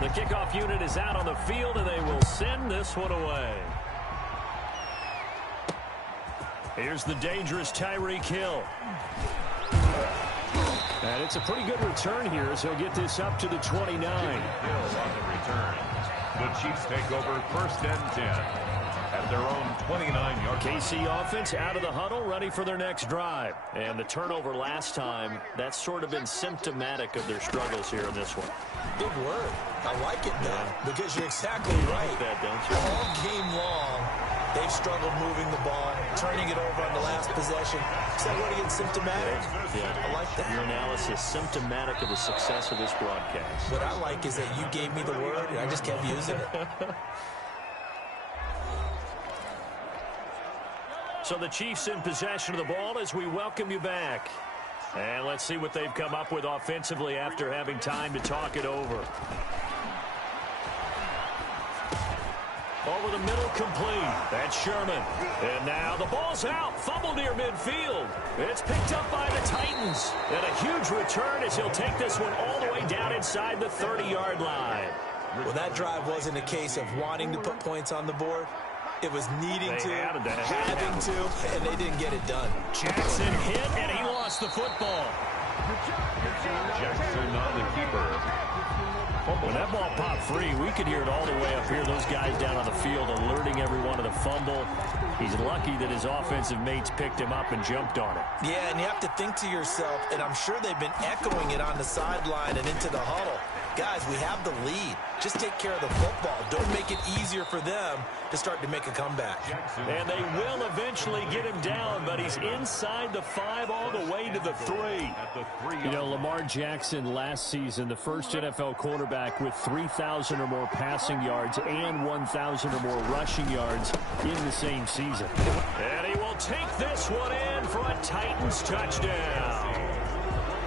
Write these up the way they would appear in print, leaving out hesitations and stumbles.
The kickoff unit is out on the field, and they will send this one away. Here's the dangerous Tyreek Hill. And it's a pretty good return here as he'll get this up to the 29. Hill on the return. The Chiefs take over 1st and 10 at their own 29-yard line. KC offense out of the huddle, ready for their next drive. And the turnover last time, that's sort of been symptomatic of their struggles here in this one. Big word. I like it, though, because you're exactly right. That, don't you? All game long, they've struggled moving the ball, turning it over on the last possession. Is that word again, symptomatic? Yeah. I like that. Your analysis, symptomatic of the success of this broadcast. What I like is that you gave me the word, and I just kept using it. So the Chiefs in possession of the ball as we welcome you back. And let's see what they've come up with offensively after having time to talk it over. Over the middle, complete. That's Sherman. And now the ball's out. Fumble near midfield. It's picked up by the Titans. And a huge return as he'll take this one all the way down inside the 30-yard line. Well, that drive wasn't a case of wanting to put points on the board. It was needing to, having to, and they didn't get it done. Jackson hit, and he lost the football. Jackson on the keeper. When that ball popped free, we could hear it all the way up here. Those guys down on the field alerting everyone of the fumble. He's lucky that his offensive mates picked him up and jumped on it. Yeah, and you have to think to yourself, and I'm sure they've been echoing it on the sideline and into the huddle. Guys, we have the lead. Just take care of the football. Don't make it easier for them to start to make a comeback. And they will eventually get him down, but he's inside the 5 all the way to the 3. You know, Lamar Jackson last season, the first NFL quarterback with 3,000 or more passing yards and 1,000 or more rushing yards in the same season. And he will take this one in for a Titans touchdown.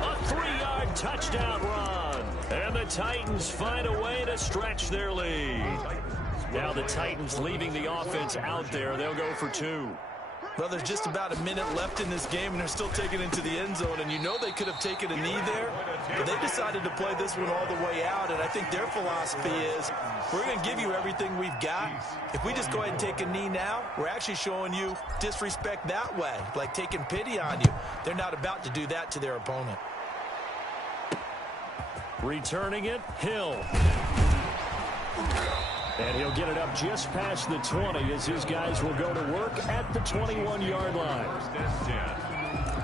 A 3-yard touchdown run. And the Titans find a way to stretch their lead. Now the Titans leaving the offense out there. They'll go for 2. Well, there's just about a minute left in this game, and they're still taking it into the end zone. And you know they could have taken a knee there, but they decided to play this one all the way out. And I think their philosophy is, we're going to give you everything we've got. If we just go ahead and take a knee now, we're actually showing you disrespect that way, like taking pity on you. They're not about to do that to their opponent. Returning it, Hill. And he'll get it up just past the 20 as his guys will go to work at the 21-yard line.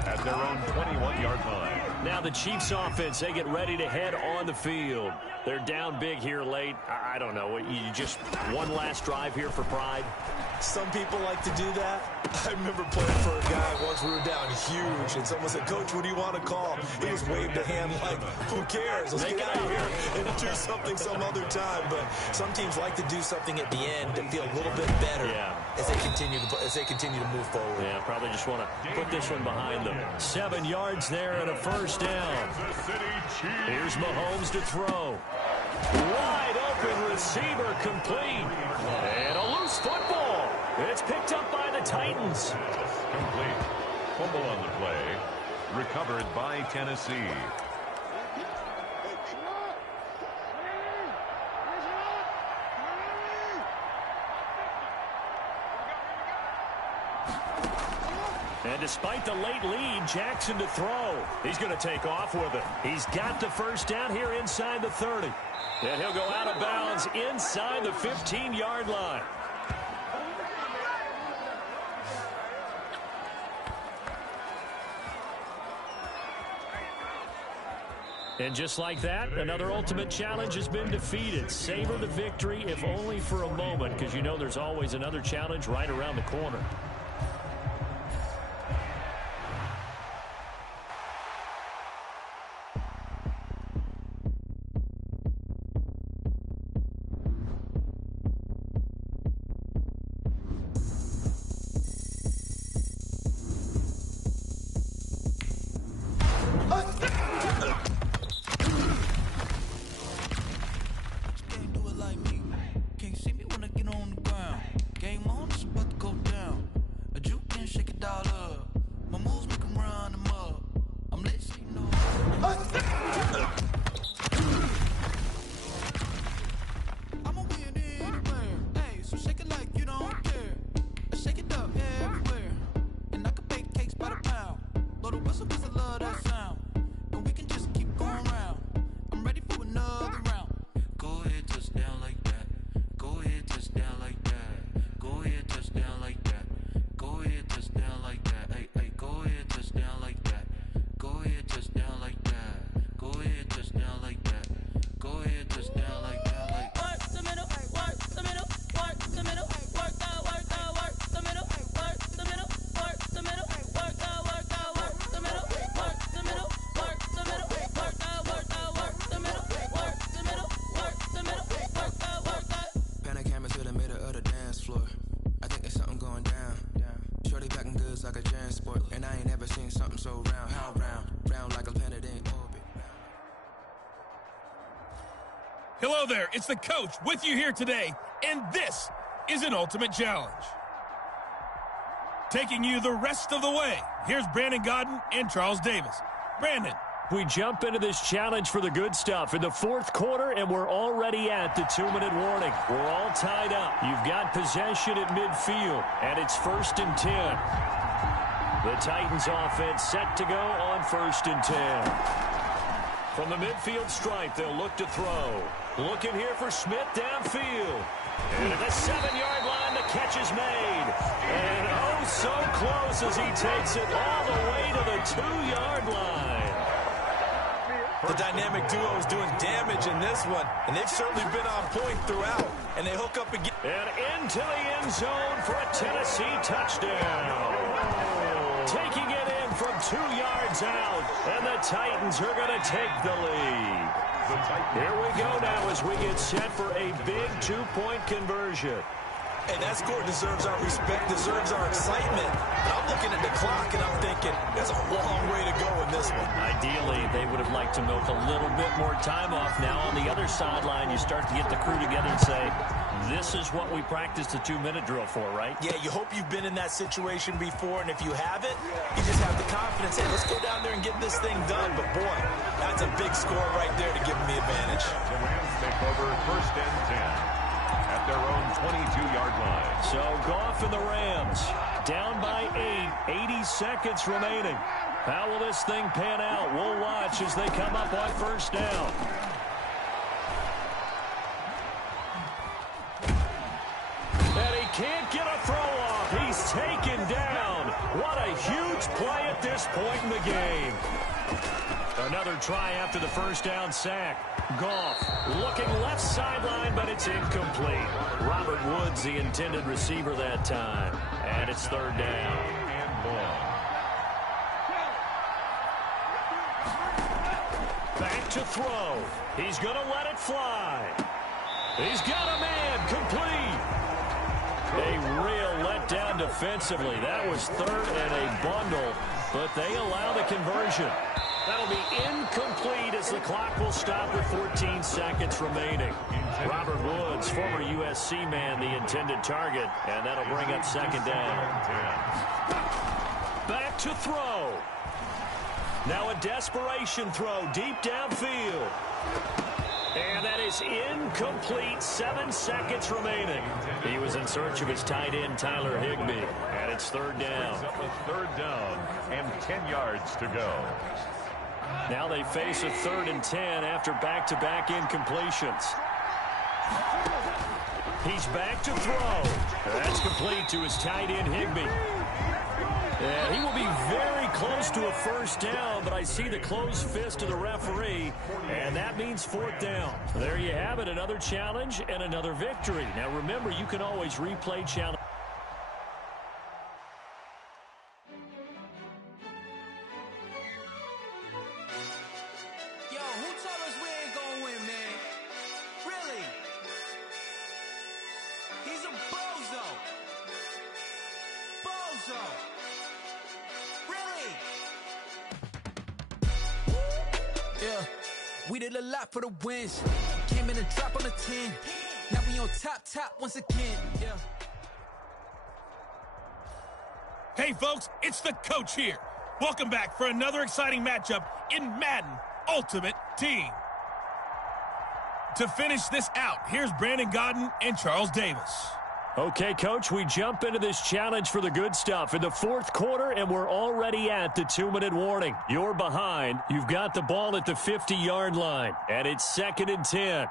At their own 21-yard line. Now the Chiefs offense, they get ready to head on the field. They're down big here late. I don't know. You just one last drive here for pride? Some people like to do that. I remember playing for a guy once. We were down huge, and someone said, "Coach, what do you want to call?" He just waved a hand like, "Who cares? Let's get out of here and do something some other time." But some teams like to do something at the end to feel a little bit better as they continue to move forward. Yeah, probably just want to put this one behind them. 7 yards there and a first down. Here's Mahomes to throw. Wide open receiver complete. And a loose football. It's picked up by the Titans. Complete. Fumble on the play. Recovered by Tennessee. And despite the late lead, Jackson to throw. He's going to take off with it. He's got the first down here inside the 30. And he'll go out of bounds inside the 15-yard line. And just like that, another ultimate challenge has been defeated. Savor the victory, if only for a moment, because you know there's always another challenge right around the corner. Hello there, it's the coach with you here today, and this is an ultimate challenge. Taking you the rest of the way, here's Brandon Gaudin and Charles Davis. Brandon. We jump into this challenge for the good stuff in the fourth quarter, and we're already at the 2-minute warning. We're all tied up. You've got possession at midfield, and it's 1st and 10. The Titans offense set to go on 1st and 10. From the midfield stripe, they'll look to throw. Looking here for Smith downfield. And at the 7-yard line, the catch is made. And oh, so close as he takes it all the way to the 2-yard line. The dynamic duo is doing damage in this one, and they've certainly been on point throughout. And they hook up again. And into the end zone for a Tennessee touchdown. Taking it in from 2 yards out, and the Titans are going to take the lead. Here we go now as we get set for a big 2-point conversion. Hey, that score deserves our respect, deserves our excitement. And I'm looking at the clock, and I'm thinking, there's a long way to go in this one. Ideally, they would have liked to milk a little bit more time off. Now on the other sideline, you start to get the crew together and say, this is what we practiced the 2-minute drill for, right? Yeah, you hope you've been in that situation before, and if you haven't, you just have the confidence, hey, let's go down there and get this thing done. But, boy, that's a big score right there to give them the advantage. The Rams take over 1st and 10. At their own 22-yard line. So Goff and the Rams down by 8, 80 seconds remaining. How will this thing pan out? We'll watch as they come up on 1st down. And he can't get a throw off. He's taken down. What a huge play at this point in the game. Another try after the 1st down sack. Goff looking left sideline, but it's incomplete. Robert Woods, the intended receiver that time. And it's 3rd down. And ball. Back to throw. He's going to let it fly. He's got a man complete. A real letdown defensively. That was 3rd and a bundle, but they allow the conversion. That'll be incomplete as the clock will stop with 14 seconds remaining. Robert Woods, former USC man, the intended target, and that'll bring up 2nd down. Back to throw. Now a desperation throw deep downfield. And that is incomplete. 7 seconds remaining. He was in search of his tight end, Tyler Higbee. And it's 3rd down. Up with 3rd down and 10 yards to go. Now they face a 3rd and 10 after back-to-back incompletions. He's back to throw. That's complete to his tight end, Higbee. Yeah, he will be very close to a 1st down, but I see the closed fist of the referee, and that means 4th down. There you have it, another challenge and another victory. Now remember, you can always replay challenge. Yo, who told us we ain't gonna win, man? Really? He's a bozo. Bozo. Really? Yeah, we did a lot for the wins. Came in a drop on a 10. Now we on top once again. Yeah. Hey, folks, it's the coach here. Welcome back for another exciting matchup in Madden Ultimate Team. To finish this out, here's Brandon Gaudin and Charles Davis. Okay, Coach, we jump into this challenge for the good stuff in the 4th quarter, and we're already at the 2-minute warning. You're behind. You've got the ball at the 50-yard line, and it's 2nd and 10.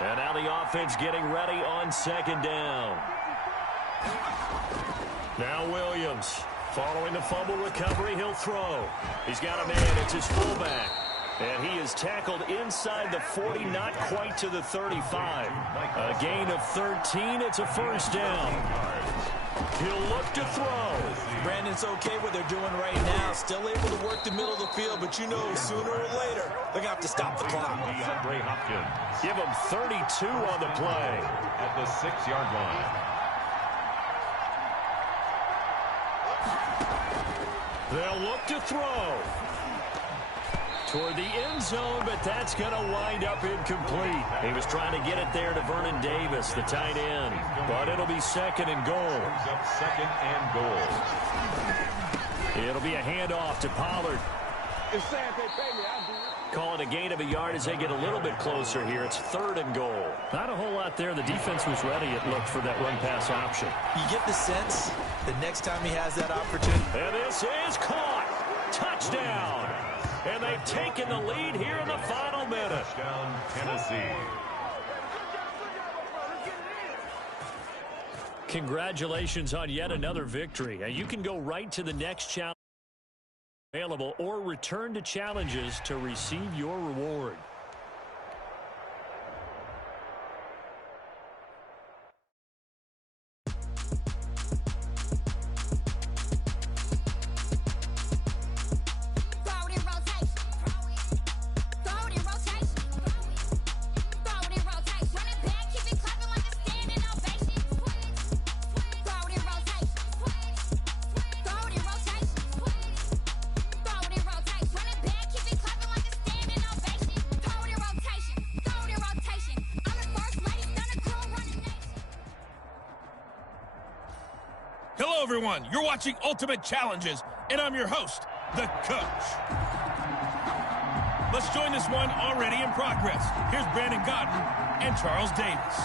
And now the offense getting ready on second down. Now Williams. Following the fumble recovery, he'll throw. He's got a man. It's his fullback. And he is tackled inside the 40, not quite to the 35. A gain of 13. It's a first down. He'll look to throw. Brandon's okay what they're doing right now. Still able to work the middle of the field, but you know sooner or later they're going to have to stop the clock. DeAndre Hopkins. Give him 32 on the play. At the 6-yard line. They'll look to throw. Toward the end zone, but that's going to wind up incomplete. He was trying to get it there to Vernon Davis, the tight end. But it'll be second and goal. Up second and goal. It'll be a handoff to Pollard. Call it a gain of a yard as they get a little bit closer here. It's third and goal. Not a whole lot there. The defense was ready, it looked, for that run-pass option. You get the sense the next time he has that opportunity. And this is caught. Touchdown. And they've taken the lead here in the final minute. Touchdown, Tennessee. Congratulations on yet another victory. And you can go right to the next challenge available or return to challenges to receive your reward. Hello, everyone. You're watching Ultimate Challenges, and I'm your host, the Coach. Let's join this one already in progress. Here's Brandon Godden and Charles Davis.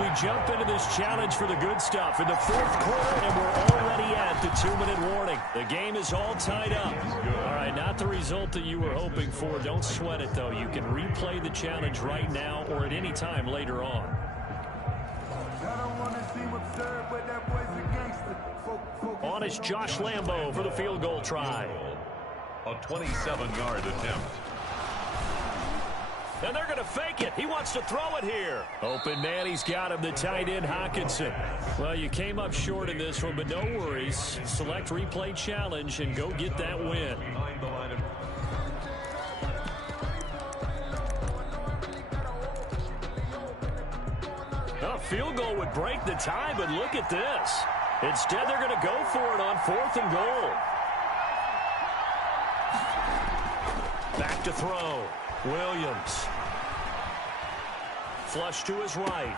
We jump into this challenge for the good stuff in the fourth quarter, and we're already at the 2-minute warning. The game is all tied up. All right, not the result that you were hoping for. Don't sweat it, though. You can replay the challenge right now or at any time later on. On is Josh Lambo for the field goal try. A 27-yard attempt. And they're going to fake it. He wants to throw it here. Open man, he's got him, the tight end, Hockenson. Well, you came up short in this one, but no worries. Select replay challenge and go get that win. Behind the line of A field goal would break the tie, but look at this. Instead, they're going to go for it on fourth and goal. Back to throw. Williams. Flush to his right.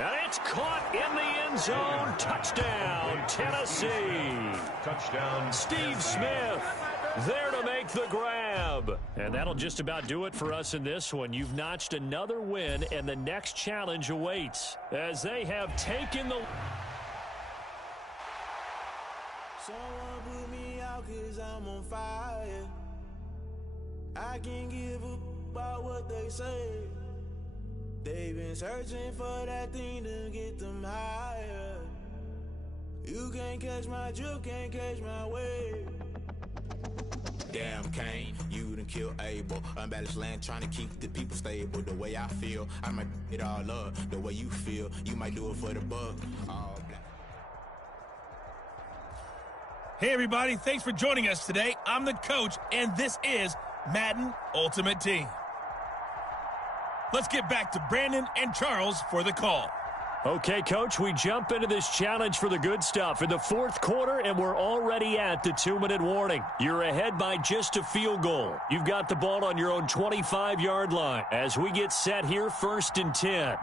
And it's caught in the end zone. Touchdown, Tennessee. touchdown. Steve Smith there to make the grab. And that'll just about do it for us in this one. You've notched another win, and the next challenge awaits as they have taken the... Someone put me out 'cause I'm on fire. I can't give up about what they say. They've been searching for that thing to get them higher. You can't catch my drift, can't catch my wave. Damn, Kane, you done killed Abel. Unbalanced land, trying to keep the people stable. The way I feel, I might it all up. The way you feel, you might do it for the buck. All black. Hey, everybody. Thanks for joining us today. I'm the coach, and this is Madden Ultimate Team. Let's get back to Brandon and Charles for the call. Okay, Coach, we jump into this challenge for the good stuff in the fourth quarter, and we're already at the 2-minute warning. You're ahead by just a field goal. You've got the ball on your own 25-yard line as we get set here, 1st and 10.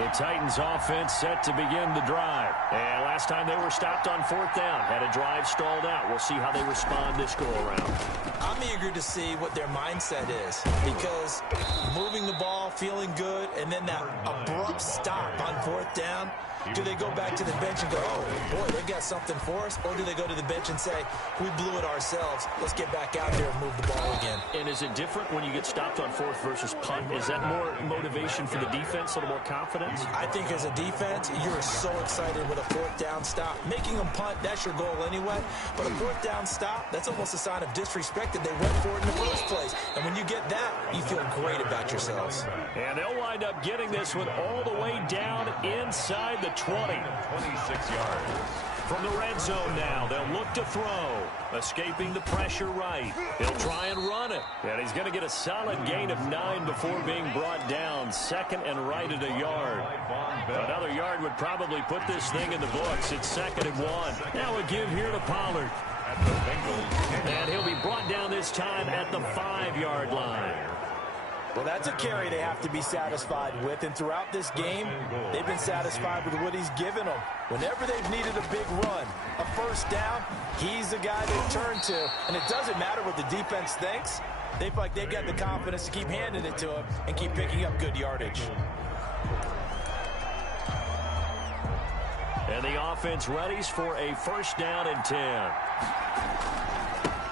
The Titans offense set to begin the drive. And last time they were stopped on 4th down, had a drive stalled out. We'll see how they respond this go-around. I'm eager to see what their mindset is, because moving the ball, feeling good, and then that abrupt stop on 4th down, do they go back to the bench and go, oh, boy, they got something for us? Or do they go to the bench and say, we blew it ourselves, let's get back out there and move the ball again? And is it different when you get stopped on 4th versus punt? Is that more motivation for the defense, a little more confidence? I think as a defense, you're so excited with a 4th down stop. Making them punt, that's your goal anyway. But a 4th down stop, that's almost a sign of disrespect that they went for it in the first place. And when you get that, you feel great about yourselves. And they'll wind up getting this one all the way down inside the 20. 26 yards. From the red zone now, they'll look to throw. Escaping the pressure right. He'll try and run it. And he's going to get a solid gain of 9 before being brought down. 2nd and right at a yard. Another yard would probably put this thing in the books. It's 2nd and 1. Now a give here to Pollard. And he'll be brought down this time at the 5-yard line. Well, that's a carry they have to be satisfied with, and throughout this game, they've been satisfied with what he's given them. Whenever they've needed a big run, a 1st down, he's the guy they turn to, and it doesn't matter what the defense thinks. They feel like they've got the confidence to keep handing it to him and keep picking up good yardage. And the offense readies for a 1st down and 10.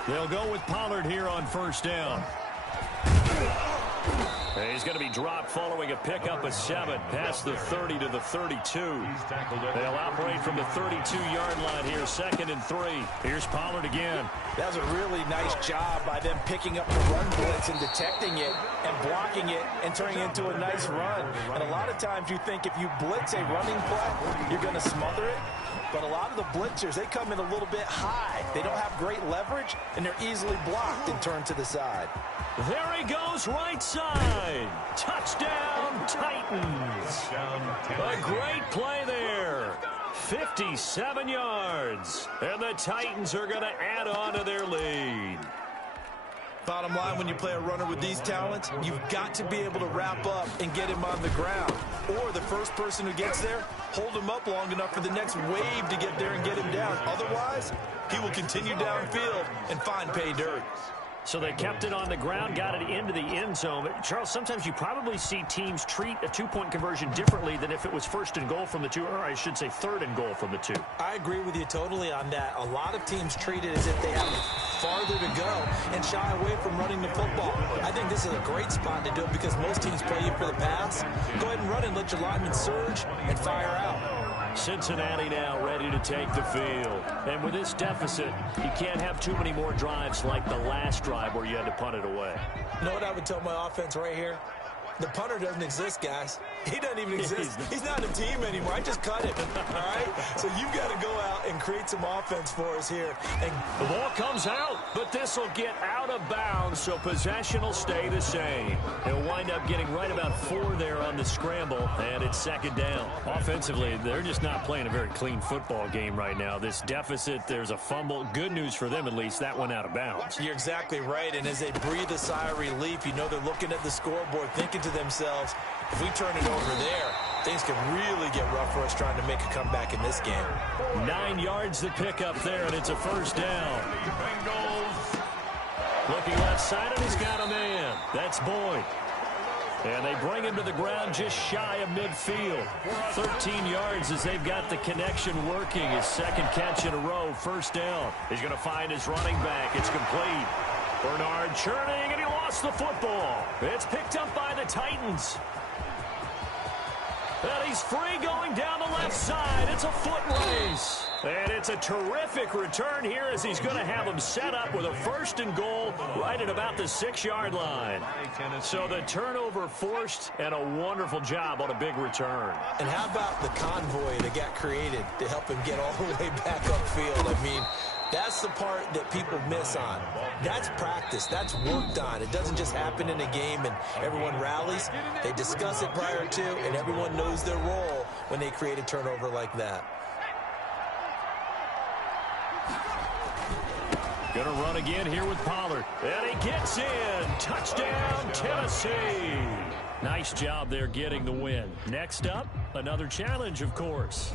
They'll go with Pollard here on 1st down. He's going to be dropped following a pickup of 7 past the 30 to the 32. They'll operate from the 32-yard line here, 2nd and 3. Here's Pollard again. That was a really nice job by them picking up the run blitz and detecting it and blocking it and turning it into a nice run. And a lot of times you think if you blitz a running play, you're going to smother it. But a lot of the blitzers, they come in a little bit high. They don't have great leverage, and they're easily blocked and turned to the side. There he goes, right side. Touchdown, Titans. A great play there. 57 yards. And the Titans are going to add on to their lead. Bottom line, when you play a runner with these talents, you've got to be able to wrap up and get him on the ground. Or the first person who gets there, hold him up long enough for the next wave to get there and get him down. Otherwise, he will continue downfield and find pay dirt. So they kept it on the ground, got it into the end zone. But Charles, sometimes you probably see teams treat a 2-point conversion differently than if it was 1st and goal from the 2, or I should say 3rd and goal from the 2. I agree with you totally on that. A lot of teams treat it as if they have farther to go and shy away from running the football. I think this is a great spot to do it because most teams play you for the pass. Go ahead and run and let your linemen surge and fire out. Cincinnati now ready to take the field. And with this deficit, you can't have too many more drives like the last drive where you had to punt it away. You know what I would tell my offense right here? The punter doesn't exist, guys. He doesn't even exist. He's not a team anymore. I just cut him, all right? So you've got to go out and create some offense for us here. And the ball comes out, but this will get out of bounds, so possession will stay the same. He'll wind up getting right about 4 there on the scramble, and it's 2nd down. Offensively, they're just not playing a very clean football game right now. This deficit, there's a fumble. Good news for them, at least. That went out of bounds. You're exactly right, and as they breathe a sigh of relief, you know they're looking at the scoreboard, thinking to themselves, if we turn it over there, things could really get rough for us trying to make a comeback in this game. 9 yards to pick up there, and it's a 1st down. Bengals looking left side, and he's got a man. That's Boyd. And they bring him to the ground just shy of midfield. 13 yards as they've got the connection working. His 2nd catch in a row, 1st down. He's going to find his running back. It's complete. Bernard churning, and he lost the football. It's picked up by the Titans. And he's free going down the left side. It's a foot race. And it's a terrific return here as he's going to have him set up with a 1st and goal right at about the 6-yard line. So the turnover forced and a wonderful job on a big return. And how about the convoy that got created to help him get all the way back upfield? I mean, that's the part that people miss on. That's practice. That's worked on. It doesn't just happen in a game and everyone rallies. They discuss it prior to, and everyone knows their role when they create a turnover like that. Going to run again here with Pollard. And he gets in. Touchdown, Tennessee. Nice job there getting the win. Next up, another challenge, of course.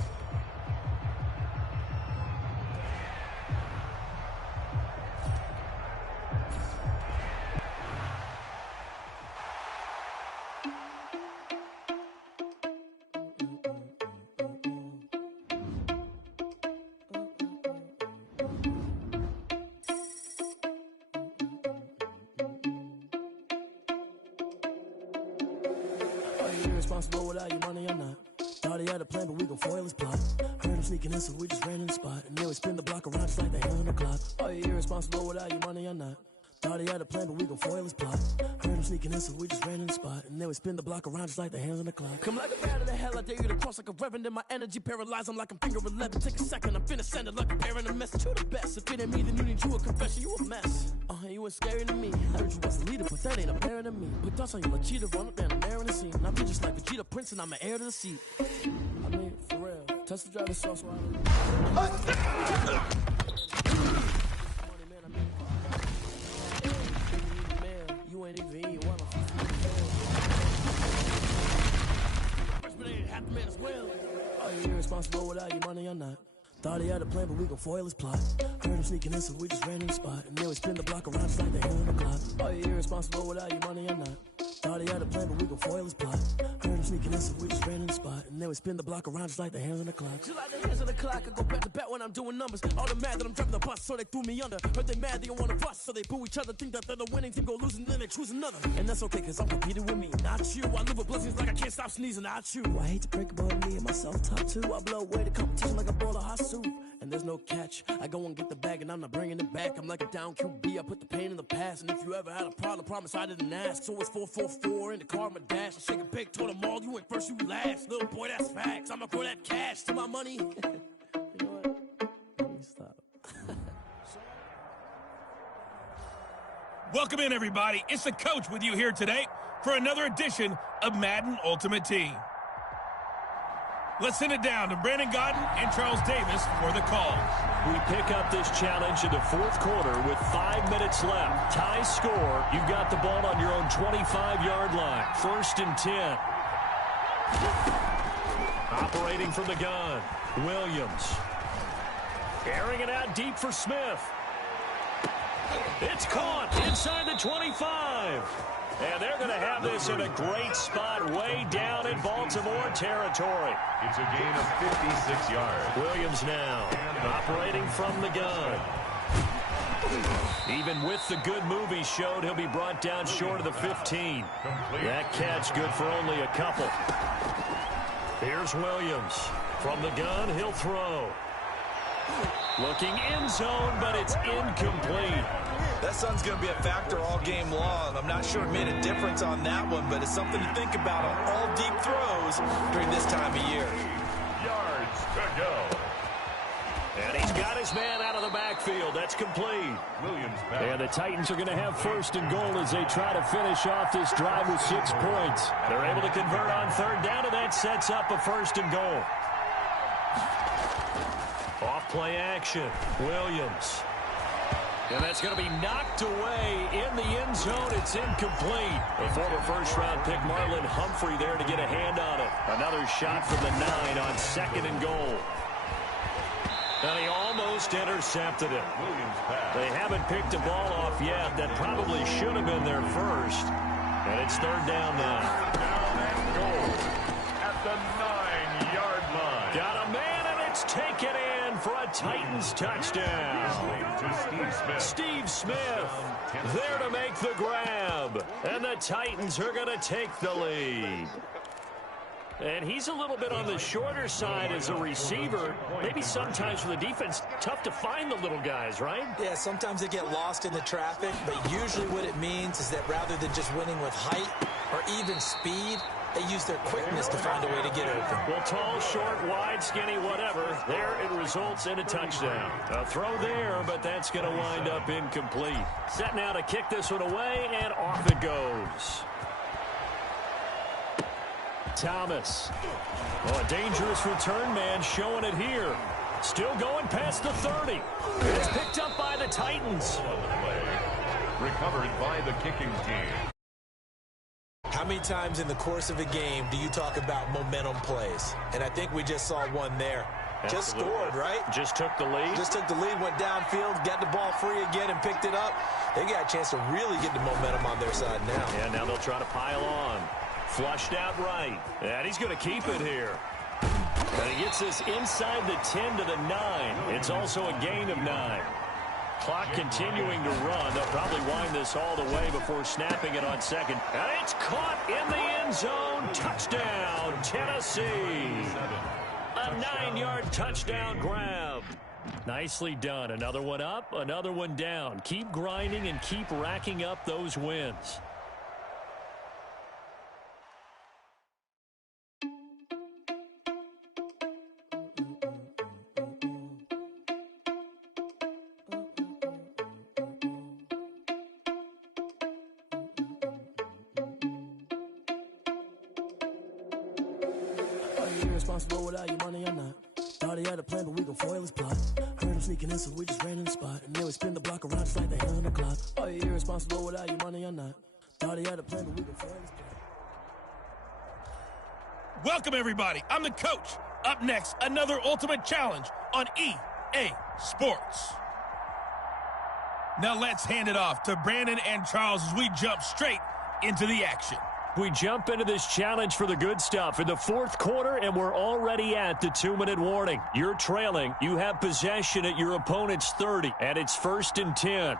Irresponsible without your money or not. Thought he had a plan, but we gon' foil his plot. Heard him sneaking in, so we just ran in the spot. And then we spin the block around just like the hands on the clock. Are you irresponsible without your money or not? Thought he had a plan, but we gon' foil his plot. Heard him sneaking in, so we just ran in the spot. And then we spin the block around just like the hands on the clock. Come like a bat of the hell, I dare you to cross like a reverend. And my energy paralyzed, I'm like I'm finger 11. Take a second, I'm finna send it like a parent a message. You the best, if it ain't me, then you need you a confession. You a mess, you ain't scary to me. I heard you was a leader, but that ain't apparent to me. Put thoughts on you like cheetah, run up and I'm airing the scene. And I'm just like Vegeta Prince and I'm an heir to the seat. I mean, for real, touch the driver's sauce while you ain't even eat one of but ain't half the man as well. Are you irresponsible without your money or not? Thought he had a plan, but we gon' foil his plot. Heard him sneaking in, so we just ran in the spot. And then we spin the block around just like the hands on the clock. Are you irresponsible without your money or not? Thought he had a plan, but we gon' foil his plot. Heard him sneaking in, so we just ran in the spot. And then we spin the block around just like the hands on the clock. Just like the hands on the clock, I go back to back when I'm doing numbers. All the mad that I'm driving the bus, so they threw me under. Heard they mad, they don't wanna bust, so they boo each other. Think that they're the winning team, go losing, then they choose another. And that's okay, cause I'm competing with me, not you. I live with blessings like I can't stop sneezing, not you. I hate to break it, but me and myself top two. I blow away the competition like a bowl of hot soup. And there's no catch. I go and get the bag and I'm not bringing it back. I'm like a down QB, I put the pain in the past. And if you ever had a problem, promise I didn't ask. So it's 4-4-4 in the car, my dash. I shake a big, told them all, you went first, you last. Little boy, that's facts. I'ma throw that cash to my money. You know what? Let me stop. Welcome in, everybody. It's the coach with you here today for another edition of Madden Ultimate Team. Let's send it down to Brandon Gaudin and Charles Davis for the call. We pick up this challenge in the fourth quarter with 5 minutes left. Tie score. You've got the ball on your own 25-yard line. 1st and 10. Operating from the gun. Williams. Airing it out deep for Smith. It's caught inside the 25. And they're going to have this in a great spot way down in Baltimore territory. It's a gain of 56 yards. Williams now operating from the gun. Even with the good move he showed, he'll be brought down short of the 15. That catch good for only a couple. Here's Williams. From the gun, he'll throw. Looking end zone, but it's incomplete. That sun's going to be a factor all game long. I'm not sure it made a difference on that one, but it's something to think about on all deep throws during this time of year. Yards to go. And he's got his man out of the backfield. That's complete. Williams back. And the Titans are going to have 1st and goal as they try to finish off this drive with 6 points. They're able to convert on 3rd down, and that sets up a 1st and goal. Off play action. Williams. And that's going to be knocked away in the end zone. It's incomplete. The former first-round pick Marlon Humphrey there to get a hand on it. Another shot from the 9 on 2nd and goal. And he almost intercepted it. They haven't picked a ball off yet. That probably should have been their first. And it's 3rd down now. Down and goal at the 9-yard line. Got a man, and it's taken in for a Titans touchdown. To Steve Smith. Steve Smith there to make the grab. And the Titans are going to take the lead. And he's a little bit on the shorter side as a receiver. Maybe sometimes for the defense, tough to find the little guys, right? Yeah, sometimes they get lost in the traffic, but usually what it means is that rather than just winning with height or even speed, they use their quickness to find a way to get open. Well, tall, short, wide, skinny, whatever. There it results in a touchdown. A throw there, but that's going to wind up incomplete. Set now to kick this one away, and off it goes. Thomas. Oh, a dangerous return man showing it here. Still going past the 30. It's picked up by the Titans. Recovered by the kicking team. How many times in the course of a game do you talk about momentum plays? And I think we just saw one there. Just scored, right? Just took the lead. Just took the lead, went downfield, got the ball free again, and picked it up. They got a chance to really get the momentum on their side now. Yeah, now they'll try to pile on. Flushed out right. And he's going to keep it here. And he gets this inside the 10 to the 9. It's also a gain of 9. Clock continuing to run. They'll probably wind this all the way before snapping it on second. And it's caught in the end zone. Touchdown, Tennessee. A 9-yard touchdown grab. Nicely done. Another one up, another one down. Keep grinding and keep racking up those wins. Irresponsible without your money or not. Thought he had a plan, but we gon' foil his plot. Heard him sneaking in, so we just ran in the spot. And then we spin the block around just like the hell on the clock. Are you irresponsible without your money or not? Thought he had a plan, but we gon' foil his plot. Welcome, everybody. I'm the coach. Up next, another ultimate challenge on EA Sports. Now let's hand it off to Brandon and Charles as we jump straight into the action. We jump into this challenge for the good stuff in the fourth quarter, and we're already at the 2-minute warning. You're trailing. You have possession at your opponent's 30, and it's 1st and 10.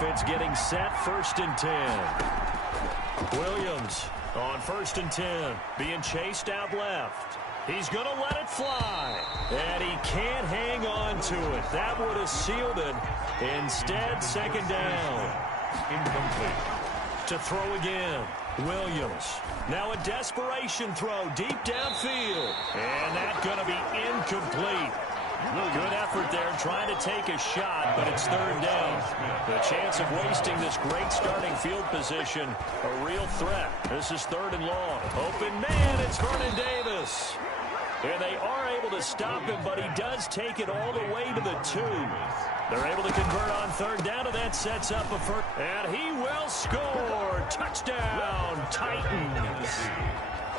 Offense getting set, 1st and 10. Williams on 1st and 10, being chased out left. He's going to let it fly, and he can't hang on to it. That would have sealed it. Instead, 2nd down. Incomplete. To throw again, Williams. Now a desperation throw deep downfield, and that's going to be incomplete. Good effort there trying to take a shot, but it's 3rd down. The chance of wasting this great starting field position, a real threat. This is 3rd and long. Open man, it's Vernon Davis. Funchess. And they are able to stop him, but he does take it all the way to the 2. They're able to convert on third down, and that sets up a first. And he will score. Touchdown, Titans.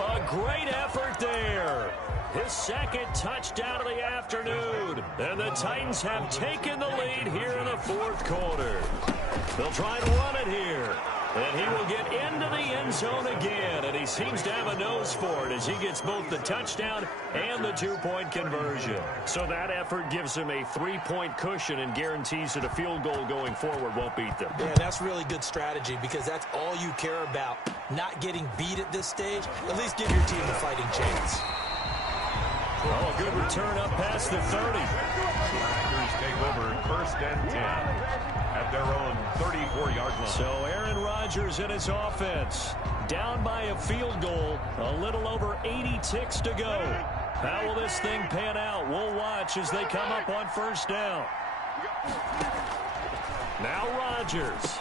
A great effort there. His second touchdown of the afternoon. And the Titans have taken the lead here in the fourth quarter. They'll try and run it here. And he will get into the end zone again. And he seems to have a nose for it as he gets both the touchdown and the two-point conversion. So that effort gives him a 3-point cushion and guarantees that a field goal going forward won't beat them. Yeah, that's really good strategy because that's all you care about. Not getting beat at this stage. At least give your team a fighting chance. Oh, good return up past the 30. Packers take over first and 10 at their own 34-yard line. So Aaron Rodgers and his offense down by a field goal, a little over 80 ticks to go. How will this thing pan out? We'll watch as they come up on first down. Now Rodgers.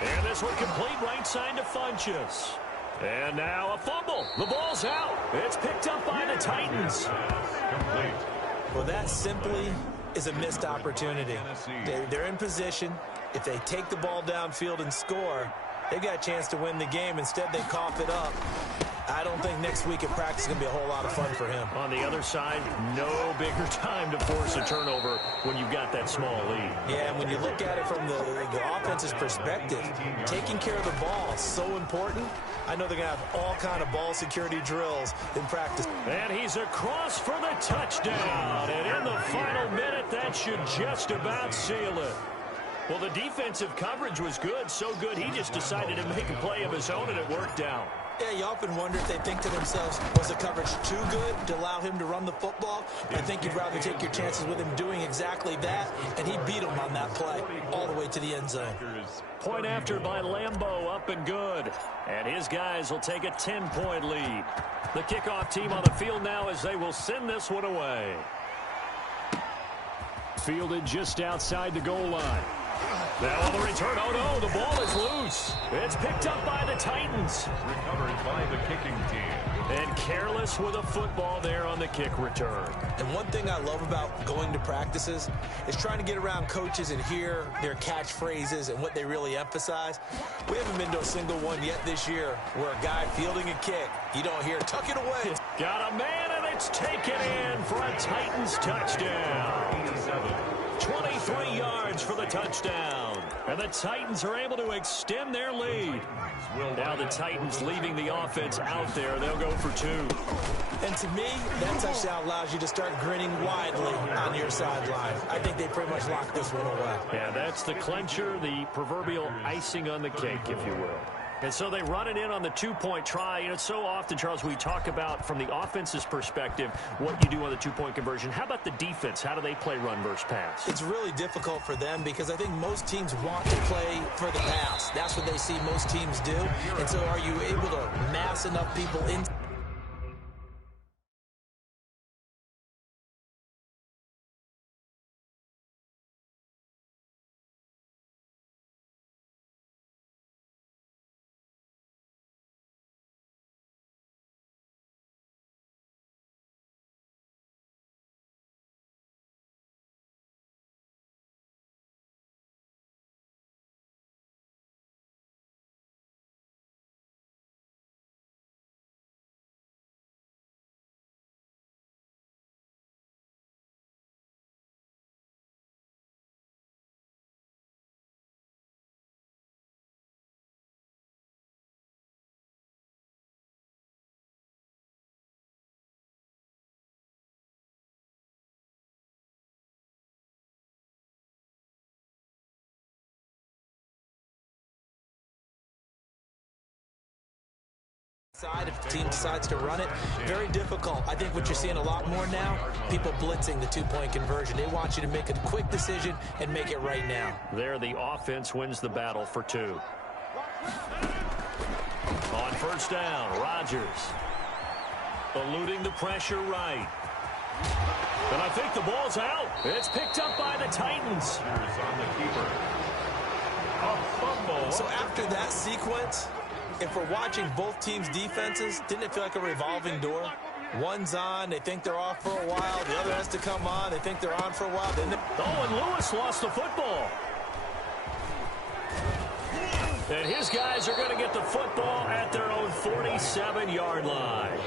And this one complete right side to Funchess. And now a fumble. The ball's out. It's picked up by the Titans. Complete. Well, that simply is a missed opportunity. They're in position. If they take the ball downfield and score, they've got a chance to win the game. Instead, they cough it up. I don't think next week at practice is going to be a whole lot of fun for him. On the other side, no bigger time to force a turnover when you've got that small lead. Yeah, and when you look at it from the offense's perspective, taking care of the ball is so important. I know they're going to have all kind of ball security drills in practice. And he's across for the touchdown. And in the final minute, that should just about seal it. Well, the defensive coverage was good, so good he just decided to make a play of his own, and it worked out. Yeah, you often wonder if they think to themselves, was the coverage too good to allow him to run the football? I think you'd rather take your chances with him doing exactly that, and he beat him on that play all the way to the end zone. Point after by Lambeau, up and good. And his guys will take a 10-point lead. The kickoff team on the field now as they will send this one away. Fielded just outside the goal line. Now on the return, oh no, the ball is loose. It's picked up by the Titans. Recovered by the kicking team. And careless with a football there on the kick return. And one thing I love about going to practices is trying to get around coaches and hear their catchphrases and what they really emphasize. We haven't been to a single one yet this year where a guy fielding a kick, you don't hear, tuck it away. Got a man, and it's taken in for a Titans touchdown. 23 yards for the touchdown. And the Titans are able to extend their lead. Now the Titans leaving the offense out there. They'll go for 2. And to me, that touchdown allows you to start grinning widely on your sideline. I think they pretty much locked this one away. Yeah, that's the clincher, the proverbial icing on the cake, if you will. And so they run it in on the 2-point try. You know, so often, Charles, we talk about from the offense's perspective what you do on the 2-point conversion. How about the defense? How do they play run versus pass? It's really difficult for them because I think most teams want to play for the pass. That's what they see most teams do. And so are you able to mass enough people in? If the team decides to run it, very difficult. I think what you're seeing a lot more now, people blitzing the 2-point conversion. They want you to make a quick decision and make it right now. There, the offense wins the battle for 2. On first down, Rodgers eluding the pressure right. And I think the ball's out. It's picked up by the Titans. Here's on the keeper. A fumble. So after that sequence, if we're watching both teams' defenses, didn't it feel like a revolving door? One's on, they think they're off for a while. The other has to come on, they think they're on for a while. And Lewis lost the football. And his guys are going to get the football at their own 47-yard line.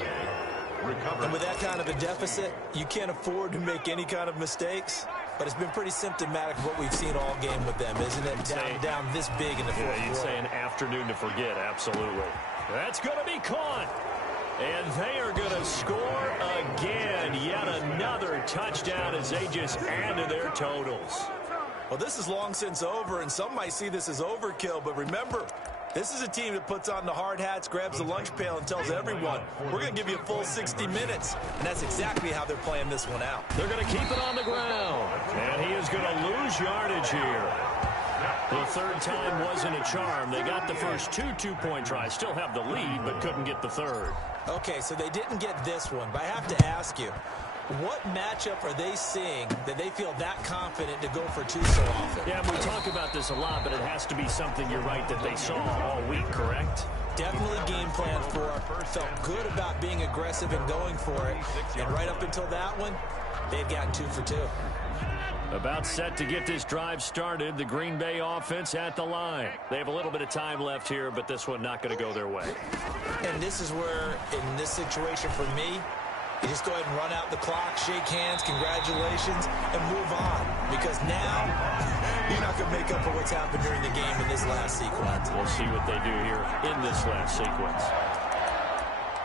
And with that kind of a deficit, you can't afford to make any kind of mistakes. But it's been pretty symptomatic of what we've seen all game with them, isn't it? Down this big in the fourth quarter. You'd say an afternoon to forget, absolutely. That's going to be caught. And they are going to score again. Yet another touchdown as they just add to their totals. Well, this is long since over, and some might see this as overkill. But remember, this is a team that puts on the hard hats, grabs the lunch pail, and tells everyone, we're going to give you a full 60 minutes. And that's exactly how they're playing this one out. They're going to keep it on the ground. And he is going to lose yardage here. The third time wasn't a charm. They got the first two-point tries. Still have the lead, but couldn't get the third. Okay, so they didn't get this one. But I have to ask you, what matchup are they seeing that they feel that confident to go for two so often? Yeah, we talk about this a lot, but it has to be something, you're right, that they saw all week, correct? Definitely game plan for it. Felt good about being aggressive and going for it. And right up until that one, they've got 2 for 2. About set to get this drive started. The Green Bay offense at the line. They have a little bit of time left here, but this one not going to go their way. And this is where, in this situation for me, you just go ahead and run out the clock, shake hands, congratulations, and move on. Because now, you're not going to make up for what's happened during the game in this last sequence. We'll see what they do here in this last sequence.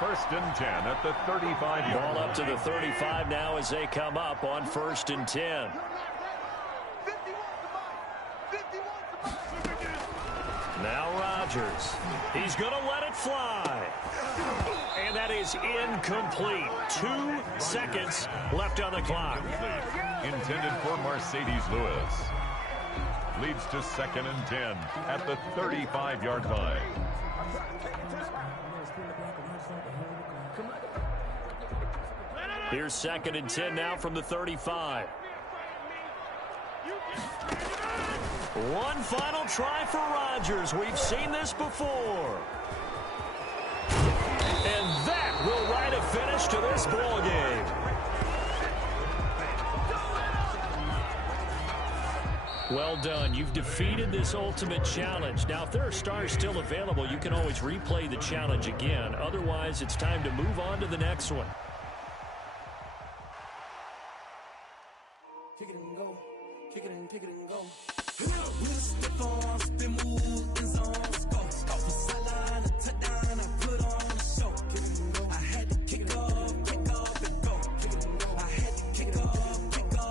1st and 10 at the 35-yard line. Ball up to the 35 now as they come up on 1st and 10. Now Rodgers. He's going to let it fly. And that is incomplete. 2 seconds left on the clock. Intended for Mercedes Lewis. Leads to 2nd and 10 at the 35-yard line. Here's 2nd and 10 now from the 35. One final try for Rodgers. We've seen this before. And that will write a finish to this ball game. Well done. You've defeated this ultimate challenge. Now, if there are stars still available, you can always replay the challenge again. Otherwise, it's time to move on to the next one. Kick it and go. Kick it and go. Wrist the form, spin move, in zone, go. Off the sideline, a touchdown, I put on a show. Kick it and go. I had to kick off and go. Kick it and go. I had to kick off and go.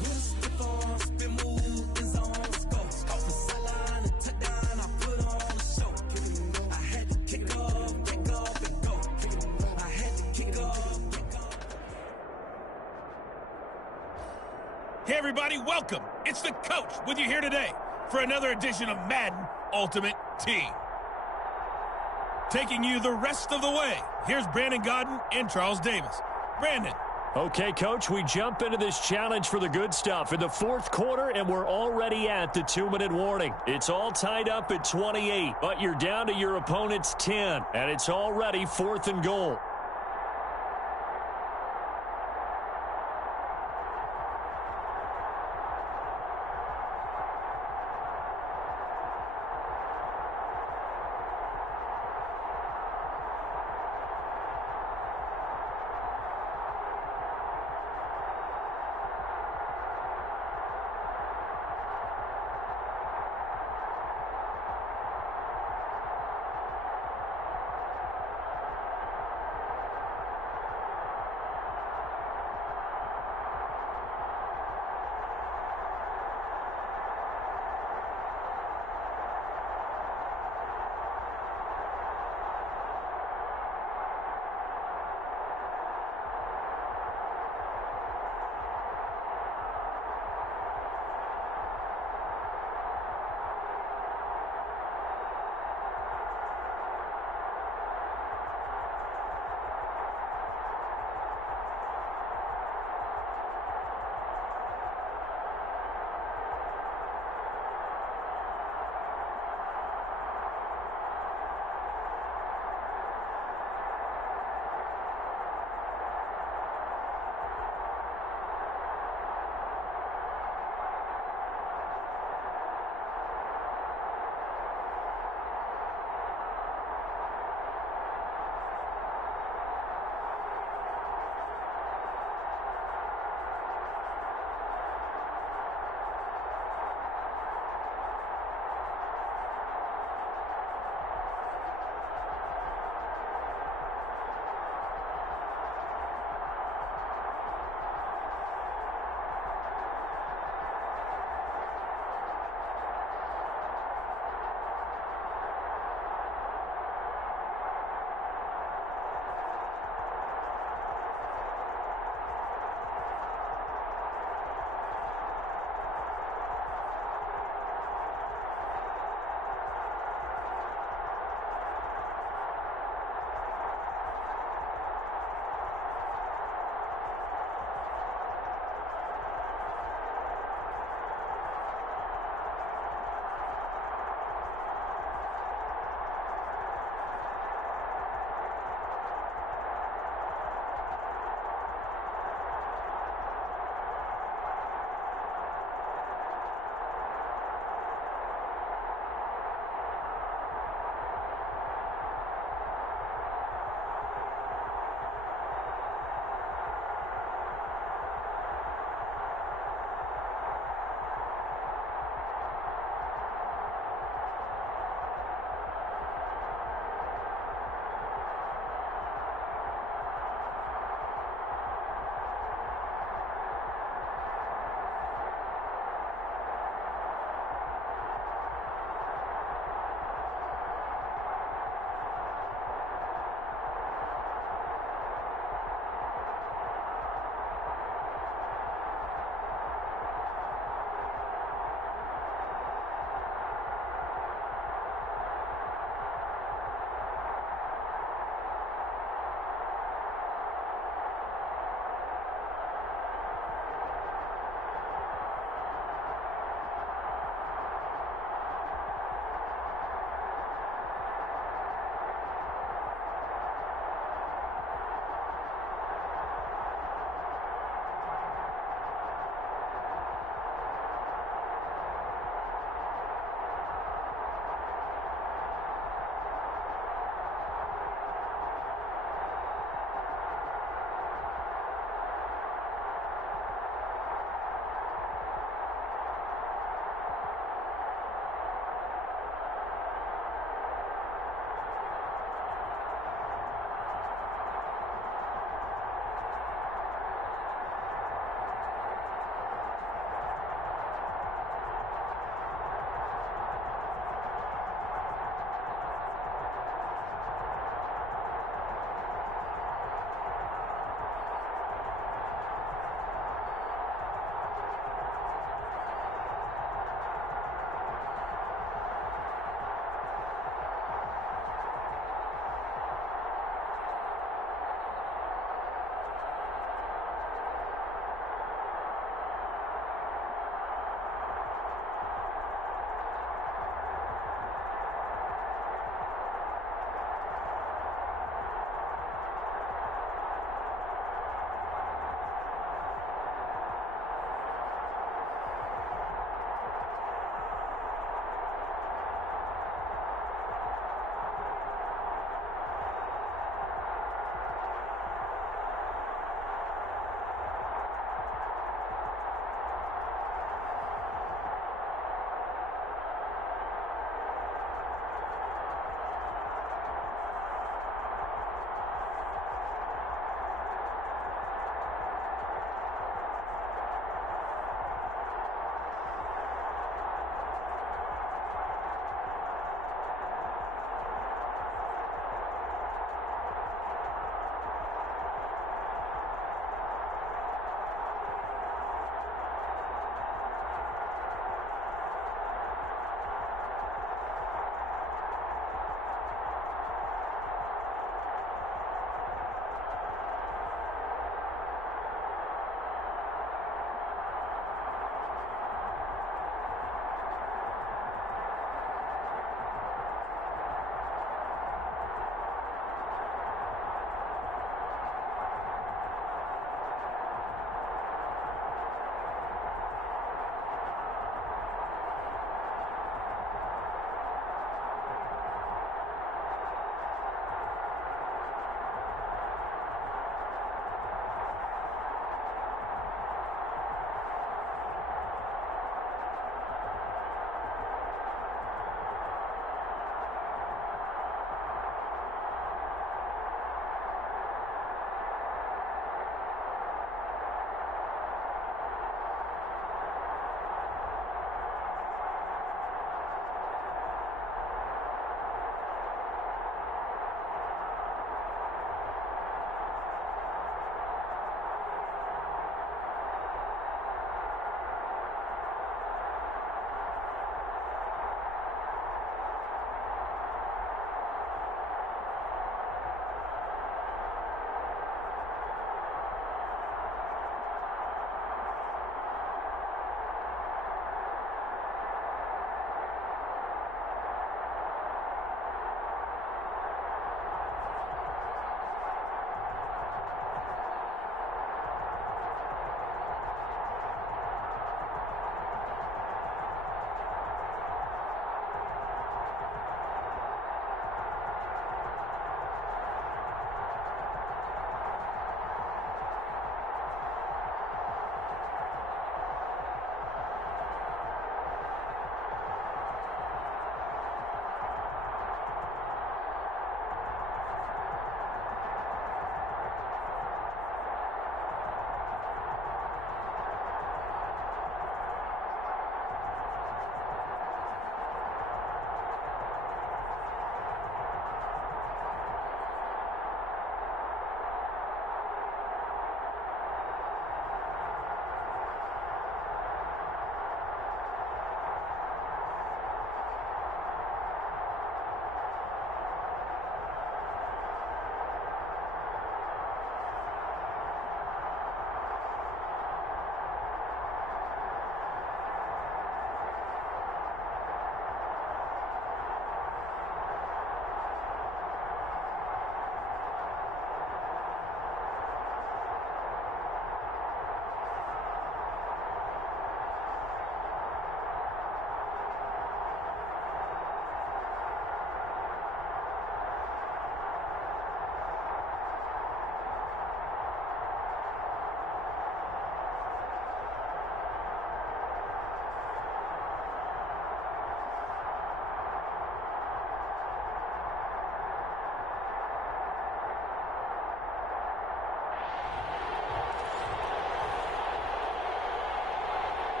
Wrist the form, spin move, in zone, go. Off the sideline, a touchdown, I put on a show. Kick it and go. I had to kick off and go. Kick it and go. I had to kick off and go. Hey, everybody, welcome. It's the coach with you here today for another edition of Madden Ultimate Team. Taking you the rest of the way, here's Brandon Godden and Charles Davis. Brandon. Okay, Coach, we jump into this challenge for the good stuff in the 4th quarter, and we're already at the 2-minute warning. It's all tied up at 28, but you're down to your opponent's 10, and it's already 4th and goal.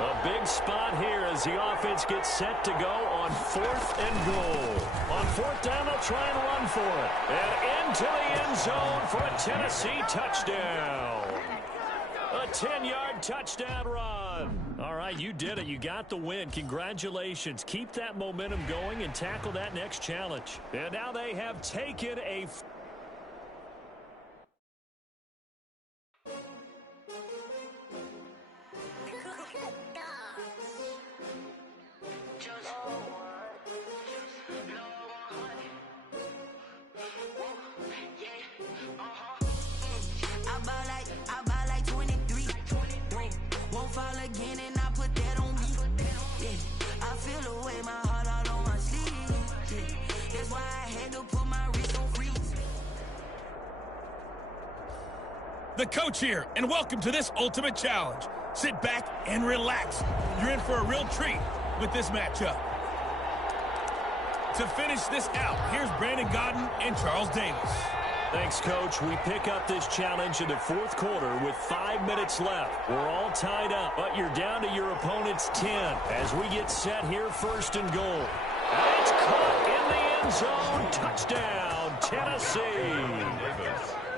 A big spot here as the offense gets set to go on 4th and goal. On 4th down, they'll try and run for it. And into the end zone for a Tennessee touchdown. A 10-yard touchdown run. All right, you did it. You got the win. Congratulations. Keep that momentum going and tackle that next challenge. And now they have taken a... The coach here, and welcome to this ultimate challenge. Sit back and relax. You're in for a real treat with this matchup. To finish this out, here's Brandon Gaudin and Charles Davis. Thanks, Coach. We pick up this challenge in the 4th quarter with 5 minutes left. We're all tied up, but you're down to your opponent's 10 as we get set here, 1st and goal. And it's caught in the end zone. Touchdown, Tennessee.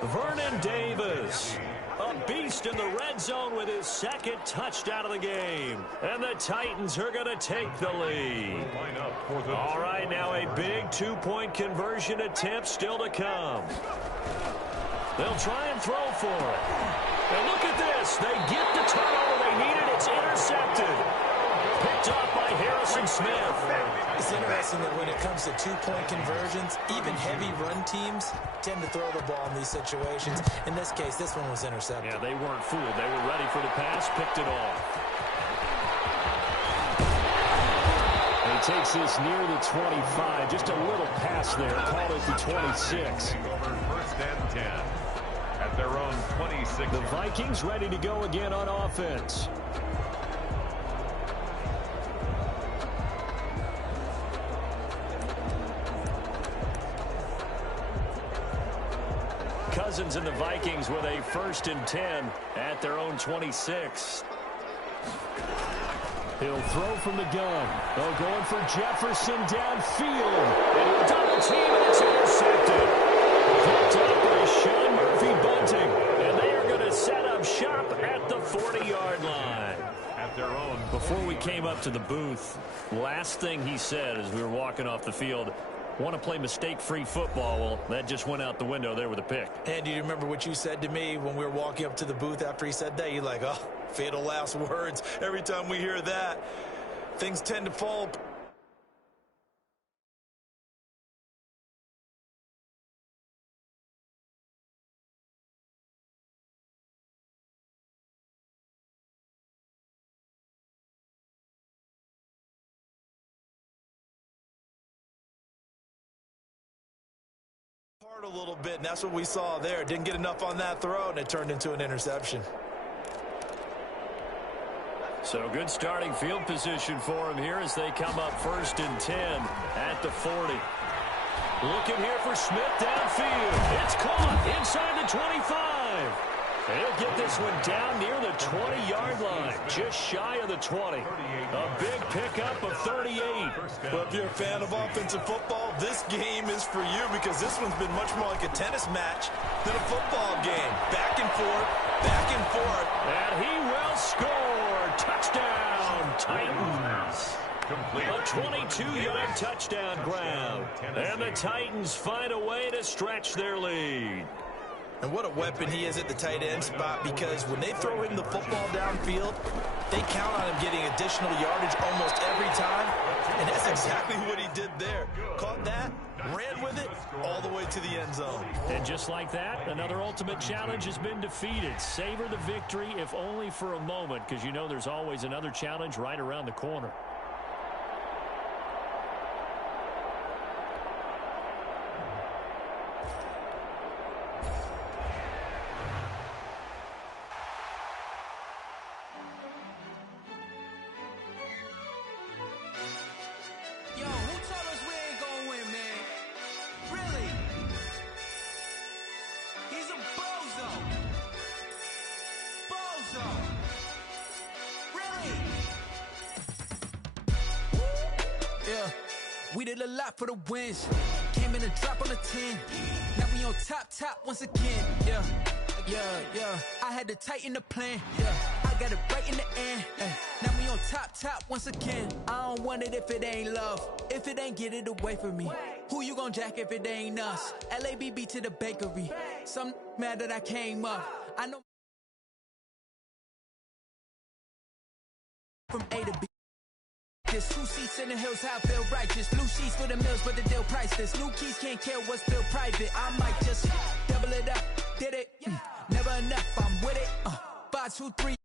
Vernon Davis, a beast in the red zone with his 2nd touchdown of the game. And the Titans are going to take the lead. All right, now a big 2-point conversion attempt still to come. They'll try and throw for it. And look at this. They get the turnover they needed. It's intercepted. Picked off by Harrison Smith. It's interesting that when it comes to 2-point conversions, even heavy run teams tend to throw the ball in these situations. In this case, this one was intercepted. Yeah, they weren't fooled. They were ready for the pass, picked it off. And he takes this near the 25. Just a little pass there. Called it the 26. Over 1st and 10 at their own 26. The Vikings ready to go again on offense. Cousins and the Vikings with a 1st and 10 at their own 26. He'll throw from the gun. They're going for Jefferson downfield. And he'll double team, and it's intercepted. Picked up by Sean Murphy-Bunting. And they are going to set up shop at the 40-yard line. At their own. Before we came up to the booth, last thing he said as we were walking off the field, want to play mistake-free football. Well, that just went out the window there with a pick. And do you remember what you said to me when we were walking up to the booth after he said that? You're like, oh, fatal last words. Every time we hear that, things tend to fall. A little bit, and that's what we saw there. Didn't get enough on that throw, and it turned into an interception. So good starting field position for him here as they come up 1st and 10 at the 40. Looking here for Smith downfield. It's caught inside the 25. And he'll get this one down near the 20-yard line, just shy of the 20. A big pickup of 38. But if you're a fan of offensive football, this game is for you because this one's been much more like a tennis match than a football game. Back and forth, back and forth. And he will score. Touchdown, Titans. A 22-yard touchdown grab. And the Titans find a way to stretch their lead. And what a weapon he is at the tight end spot, because when they throw him the football downfield, they count on him getting additional yardage almost every time. And that's exactly what he did there. Caught that, ran with it, all the way to the end zone. And just like that, another ultimate challenge has been defeated. Savor the victory, if only for a moment, because you know there's always another challenge right around the corner. Really? We did a lot for the wins. Came in a drop on a 10. Now we on top once again. Yeah. I had to tighten the plan. Yeah. I got it right in the end. Now we on top once again. I don't want it if it ain't love. If it ain't, get it away from me. Who you gon' jack if it ain't us? LABB to the bakery. Some mad that I came up. I know from A to B. Just 2 seats in the hills, how I feel righteous. Blue sheets for the mills, but the deal priceless. New keys can't care what's still private. I might just double it up, did it. Never enough, I'm with it. 5, 2, 3.